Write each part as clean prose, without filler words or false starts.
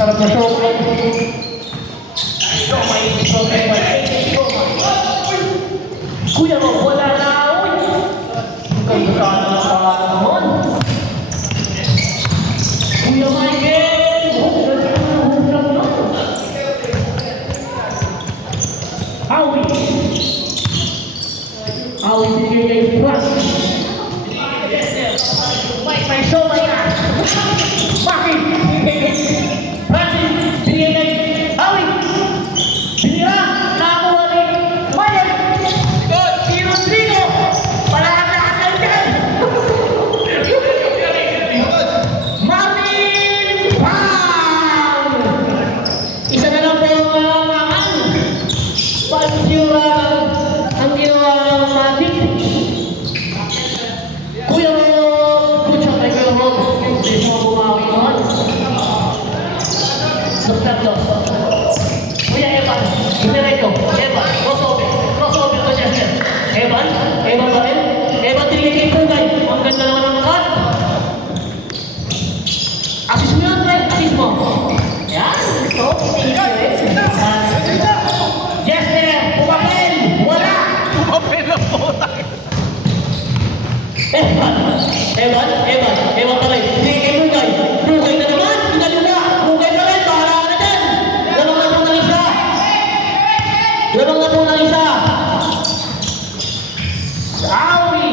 Sarap na show. Kuya mo, wala na. Uy! Kayo sana na sa naman. Kuya Michael! Awi! Awi bigay kay Frank. Mike, may show na yan. Bakit? Francis, binigay kay Awi. Binira, nakakuha ni Mayan. Si Rodrigo, palakad-lakad lang dyan. Martin Pang! Isa na lang po ang mangan. Ang ginawa ng Matic. Kuya mo, good shot kay Kuya Hog. Hindi mo bumawi naman. Substando. Kuya Evan, Dinereto, Evan, crossover to Chester. Evan ba rin? Evan tinig kay Pugay. Ang ganda naman ang cut. Assist mo yun, pre. Assist mo. Yan. Ito, tingin ko eh. Chester, pumapel. Wala. Pumapel na po. Evan pa rin. Tinig kay Pugay. Pugay na naman. Pinalula. Pugay pa rin. Bahala ka na dyan. Lamang na po ng isa. Awi,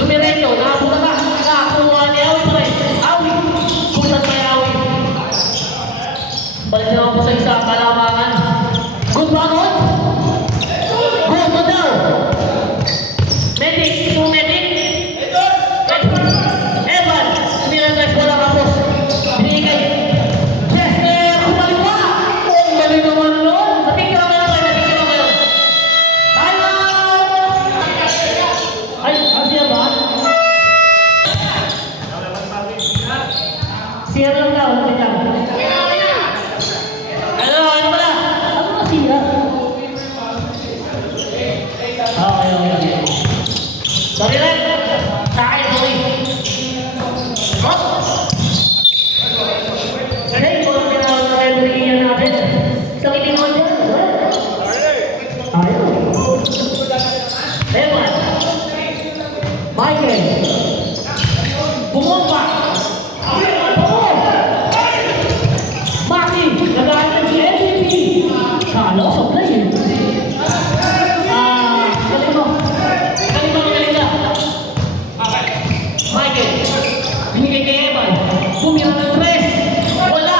Dumireto, nakapunta ka. Nakakuha ni Awi pa rin. Awi, kusan pa yung Awi. Balik naman po sa isa, kalamangan. Good bangon? Good daw. Medic, Evan, sumilang guys, wala kapos. Binigay. Chester, kumaliwa. Ang galing naman nun. Natigil ako yun. Time out! Ay, siya ba? Siya lang daw, siya lang. Ano pala? Ano ba siya? Okay. Sorry lang. Sorry. Hey, kung tinawag na rin bigyan natin. Sakitin mo dyan. Ayaw. Evan. Michael. Bumomba. Maki. Nag-aaral si MVP. Kala ko sa play eh. Galing mo. Galing ka. Michael. Binigay kay Evan. Bumira ng tres. Wala.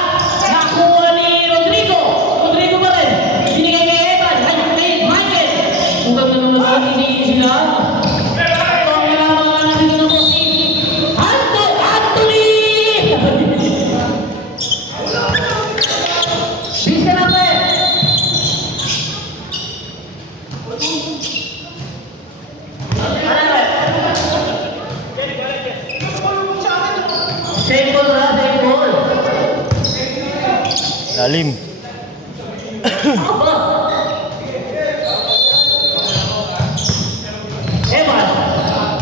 Nakuha ni Rodrigo. Rodrigo pa rin. Binigay kay Evan. Kay Michael. Kung ganda naman natin sila. Ito ang kailangan natin na po si Anthony! Bis ka na pa eh. Save ball. Lalim. Evan,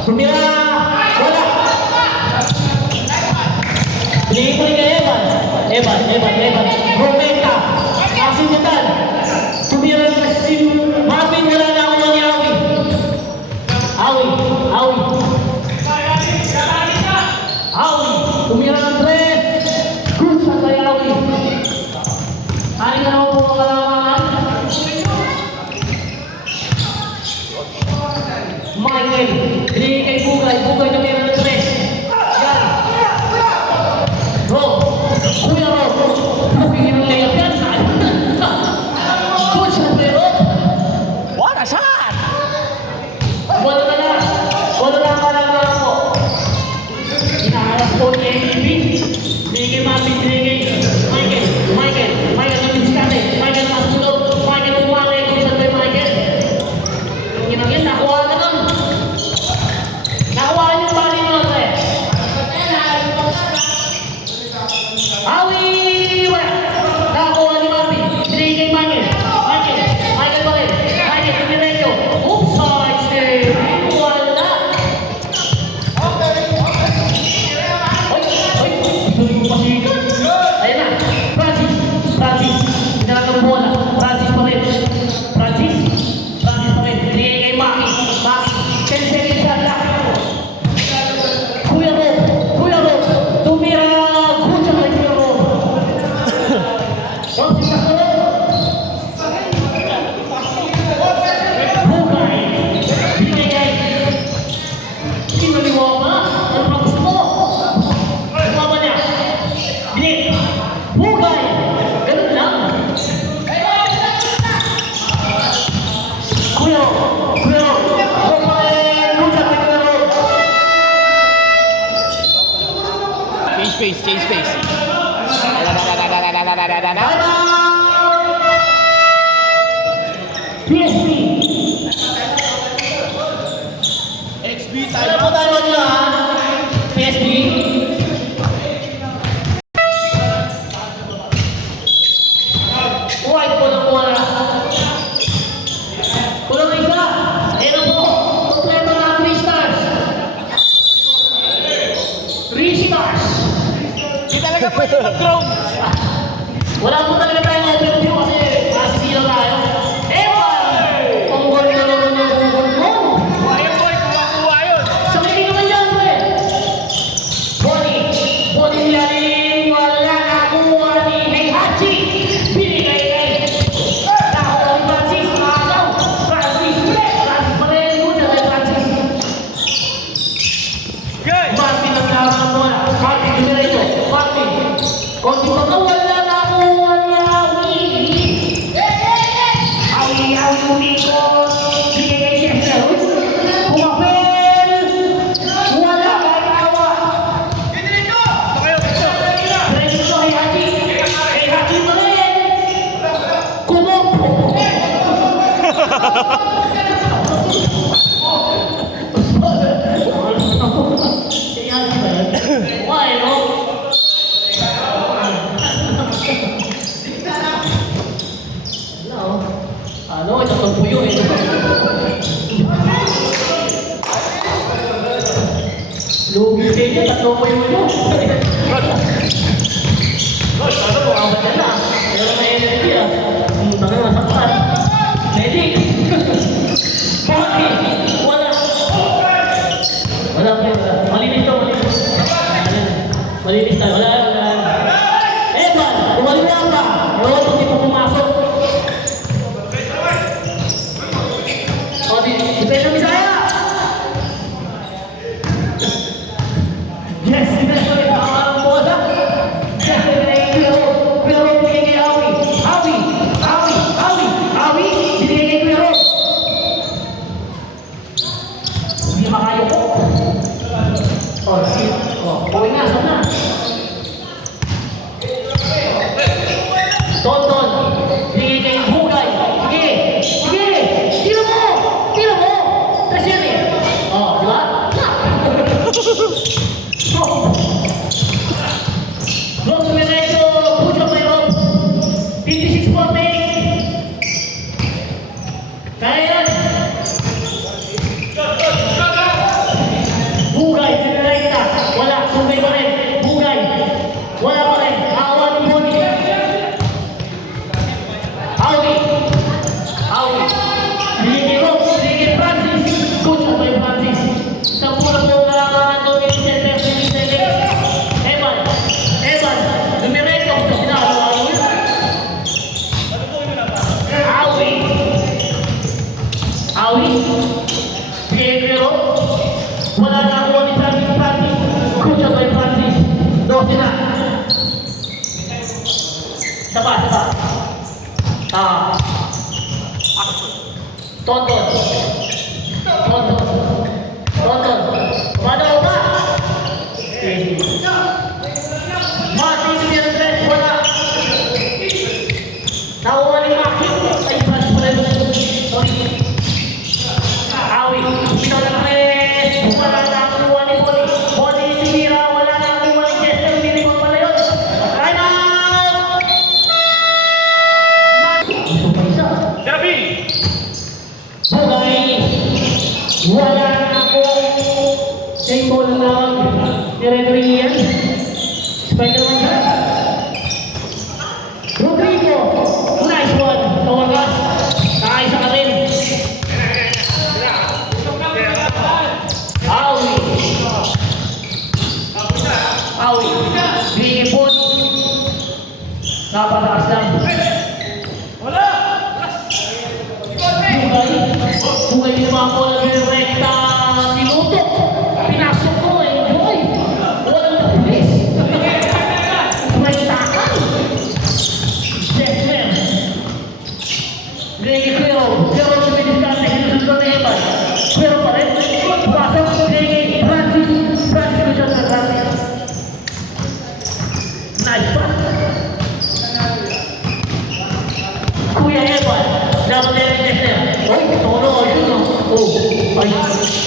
tumira, wala. Pinigay ko rin kay Evan. Rometa, Asinatan. Tumira na si Marvin, wala na ako ni Awi. Tumira ng tres. Good shot kay Awi. Hari na ako po kalamangan. Michael, binigay kay Bugay tumira ng tres. Yan. Kuya Ro, mapigil ng layup yan. Good shot kay Ro. What a shot! Wala na kalamangan po. Inaharas po ni MVP. Binigay Marvin, binigay Michael ng diskate. Michael masulog. Michael umali. Kung saan tayo Michael? Yung ginagin, nakuha ka nun. Nakuha yung bali mo, eh. Awi! Wala. Nakuha ni Marvin. Binigay kay Michael pa rin. Michael, Dinereto. Offside stay. Wala. Oy, gusto rin mo pasikat. Ayan na. PSP. XB Ano po tayo nyo ha? PSP. White po ng bola. Kulang na isa. Ano po? Kompleto na 3 stars. 3 stars. Di talaga pwede mag-drone. Wala po talaga tayong overview kasi masisilaw tayo. Ewan! Ang gol na naman yung gol mo. Ayun boy, kuha yun. Sa hindi naman yan, pre. Boni nilalim, wala nakuha ni Heihachi. Binigay kay nakuha ni Francis. Agaw. Francis pa rin. Muna kay Francis. Good. Martin ang tawag ng bola. Martin, dumiretso. Martin. Konti pa na wala nakuha ni Awi. Awi umikot. Binigay kay Chester. Pumapel. Wala kay Awa. Ito kayo, ito. Diretso kay Haji. Kay Haji pa rin. Kumopo. Kay Haji ba yan? Why, no? Ano, ito itong puyo eh. Lugi kayo niya, tatlo po yung mo. Ano po, ang bayan na. Pero may energy ah. Tangin masaktan. Medic! Bakit? Wala. Wala po yun. Malinis to, malinis. Malinis tayo. Wala. Evan, kumaliwa ka. Ewan, hindi pa pumasok. O, depende mo saya. Yes, depende mo ang boda. Yes, pero binigay kay Awi. Awi, binigay kay Kuya Rob. Hindi makayo ko. Uwi na, saan na? Tonton, binigay kay Bugay. Sige, tira mo. Kasi yan eh. Di ba? Rob Mirecho, push up by Rob. 56-40. Kaya yan. Bugay, sinaraita. Wala, sumay pa rin. Bugay. Wala pa rin. Awa ng Boni. Awi. Binigay Rob, binigay Francis. Push up by Francis. Sa pula po na doon yung center. Evan. Dumiretso. Sinalo. Awi. Pinero. Wala na ako ni Francis. Push up by Francis. 12 na. Saba. Tonton. Pada ba? Martin Mirandes, wala. Nakuha ni Maki. Ay, Francis pa rin. Sorry. Awi. Pinaw na press. Wala na nakuha ni Boni. Boni sinira. Wala na nakuha ni Chester. Hindi ko pala yun. Line out! Gusto pa isa. Dabi. Bugay. Wala na ako. Same ball na lang. Ni-referee yan. Spider-Man ka. Rodrigo. Nice one. Tawagas. Nakaisa ka rin. Awi. Binipon. Napataas lang. Bugay ni mga bola direkta tinutok. Pinasok ko boy. Walang napulis. May takal. Yes, Gregi Pero sumidiskarte. Hinusunod na Evan. Pero pa rin. Pasok Gregi. Francis Luciano Francis. Nice pass. Oh, ay.